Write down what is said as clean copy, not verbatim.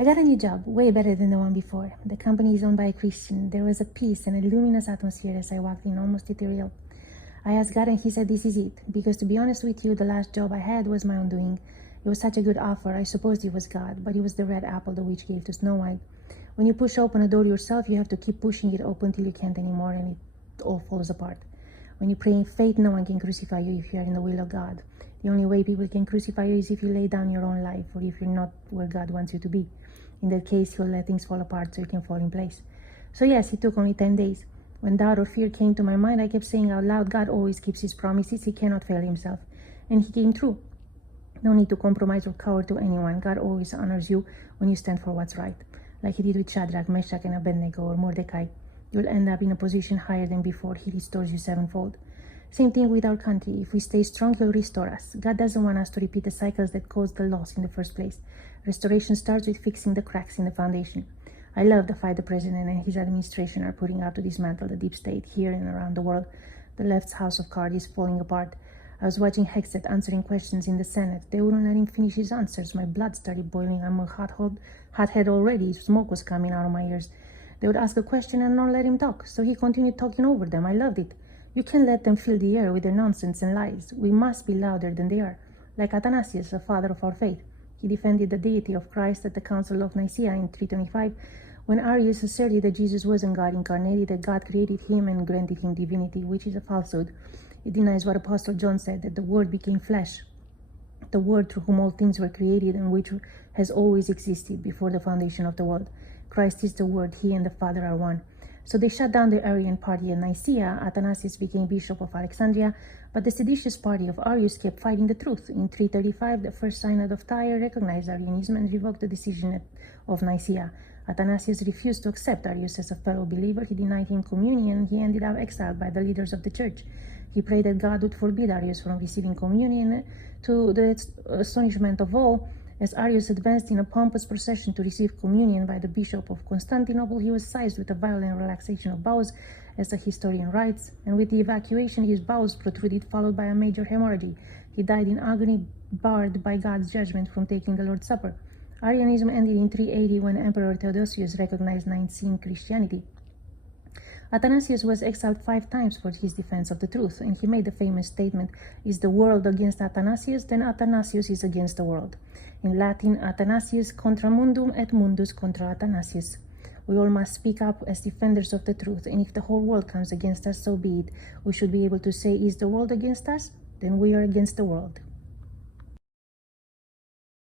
I got a new job, way better than the one before. The company is owned by a Christian. There was a peace and a luminous atmosphere as I walked in, almost ethereal. I asked God and he said, this is it. Because to be honest with you, the last job I had was my own doing. It was such a good offer. I supposed it was God, but it was the red apple the witch gave to Snow White. When you push open a door yourself, you have to keep pushing it open till you can't anymore and it all falls apart. When you pray in faith, no one can crucify you if you are in the will of God. The only way people can crucify you is if you lay down your own life or if you're not where God wants you to be. In that case, he'll let things fall apart so you can fall in place. So yes, it took only 10 days. When doubt or fear came to my mind, I kept saying out loud, God always keeps his promises. He cannot fail himself. And he came true. No need to compromise or cower to anyone. God always honors you when you stand for what's right. Like he did with Shadrach, Meshach, and Abednego, or Mordecai. You'll end up in a position higher than before. He restores you sevenfold. Same thing with our country. If we stay strong, he'll restore us. God doesn't want us to repeat the cycles that caused the loss in the first place. Restoration starts with fixing the cracks in the foundation. I love the fight the president and his administration are putting out to dismantle the deep state here and around the world. The left's house of cards is falling apart. I was watching Hegseth answering questions in the Senate. They wouldn't let him finish his answers. My blood started boiling. I'm a hothead already. Smoke was coming out of my ears. They would ask a question and not let him talk, so he continued talking over them. I loved it. You can't let them fill the air with their nonsense and lies. We must be louder than they are. Like Athanasius, the father of our faith. He defended the deity of Christ at the Council of Nicaea in 325, when Arius asserted that Jesus wasn't God incarnated, that God created him and granted him divinity, which is a falsehood. It denies what Apostle John said, that the Word became flesh, the Word through whom all things were created and which has always existed before the foundation of the world. Christ is the Word, he and the Father are one. So they shut down the Arian party at Nicaea. Athanasius became Bishop of Alexandria, but the seditious party of Arius kept fighting the truth. In 335, the first synod of Tyre recognized Arianism and revoked the decision of Nicaea. Athanasius refused to accept Arius as a fellow believer. He denied him communion. He ended up exiled by the leaders of the church. He prayed that God would forbid Arius from receiving communion. To the astonishment of all, as Arius advanced in a pompous procession to receive communion by the Bishop of Constantinople, he was seized with a violent relaxation of bowels, as the historian writes, and with the evacuation his bowels protruded, followed by a major hemorrhage. He died in agony, barred by God's judgment from taking the Lord's Supper. Arianism ended in 380 when Emperor Theodosius recognized Nicene Christianity. Athanasius was exiled 5 times for his defense of the truth, and he made the famous statement, "Is the world against Athanasius? Then Athanasius is against the world." In Latin, Athanasius contra mundum et mundus contra Athanasius. We all must speak up as defenders of the truth, and if the whole world comes against us, so be it. We should be able to say, "Is the world against us? Then we are against the world."